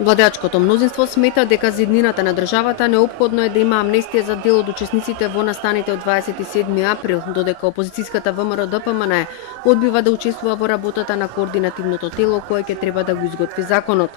Владеачкото мнозинство смета дека за иднината на државата неопходно е да има амнестија за дел од учесниците во настаните од 27 април, додека опозицијската ВМРО-ДПМН одбива да учествува во работата на координативното тело кое ќе треба да го изготви законот.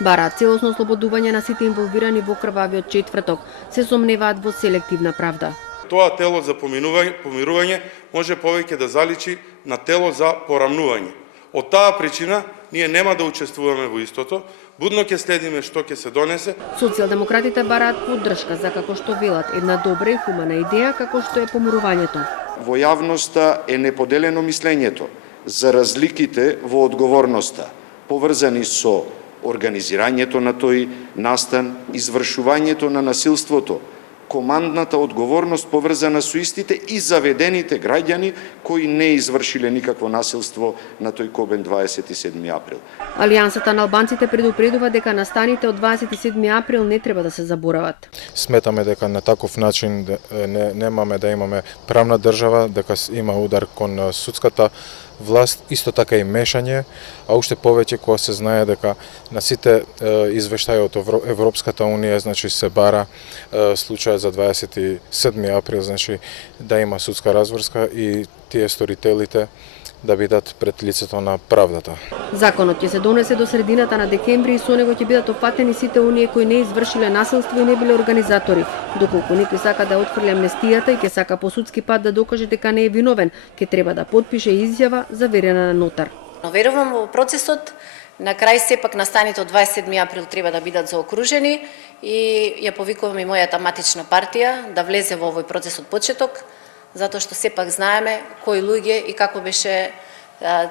Бараат целосно ослободување на сите инволвирани во крвавиот четврток, се сомневаат во селективна правда. Тоа тело за помирување може повеќе да заличи на тело за порамнување. Од таа причина ние нема да учествуваме во истото, будно ќе следиме што ќе се донесе. Социјалдемократите бараат поддршка за, како што велат, една добра и хумана идеја како што е помирувањето. Во јавноста е неподелено мислењето за разликите во одговорноста, поврзани со организирањето на тој настан, извршувањето на насилството, командната одговорност поврзана со истите и заведените граѓани кои не извршиле никакво насилство на тој кобен 27 април. Алијансата на албанците предупредува дека настаните од 27 април не треба да се заборават. Сметаме дека на таков начин немаме да имаме правна држава, дека има удар кон судската власт, исто така и мешање, а уште повеќе кога се знае дека на сите извештаи од Европската унија значи се бара случајот за 27 април, значи да има судска разврска и тие сторителите да бидат пред лицето на правдата. Законот ќе се донесе до средината на декември и со него ќе бидат опфатени сите оние кои не извршиле насилство и не биле организатори. Доколку некој сака да отфрли амнестијата и ќе сака по судски пат да докаже дека не е виновен, ќе треба да потпише изјава заверена на нотар. Но верувам во процесот, на крај сепак настаните од 27 април треба да бидат заокружени и ја повикувам и мојата матична партија да влезе во овој процес од почеток, затоа што сепак знаеме кои луѓе и како беше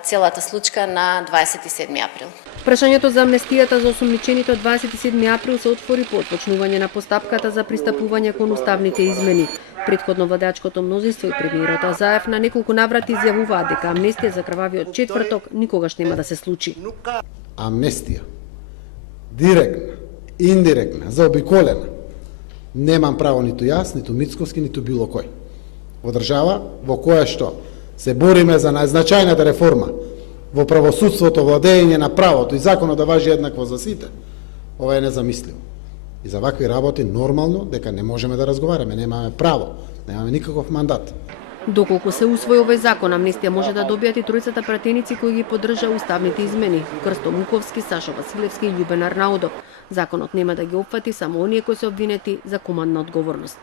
целата случка на 27 април. Прашањето за амнестијата за осомничените од 27 април се отвори по отпочнување на постапката за пристапување кон уставните измени. Предходно владеачкото мнозинство и премиерот Азаев на неколку наврати изјавуваат дека амнестија за крвавиот четврток никогаш нема да се случи. Амнестија, директна, индиректна, заобиколена, немам право ниту јас, ниту Мицковски, ниту било кој. Во држава во која што се бориме за најзначајната реформа во правосудството, владење на правото и законот да важи еднакво за сите, ова е незамисливо. И за вакви работи нормално дека не можеме да разговараме, немаме право, немаме никаков мандат. Доколку се усвои овој закон, амнестија може да добијат и тројцата пратеници кои ги поддржа уставните измени: Крсто Муковски, Сашо Василевски и Љубен Арнаудов. Законот нема да ги опфати само оние кои се обвинети за командна одговорност.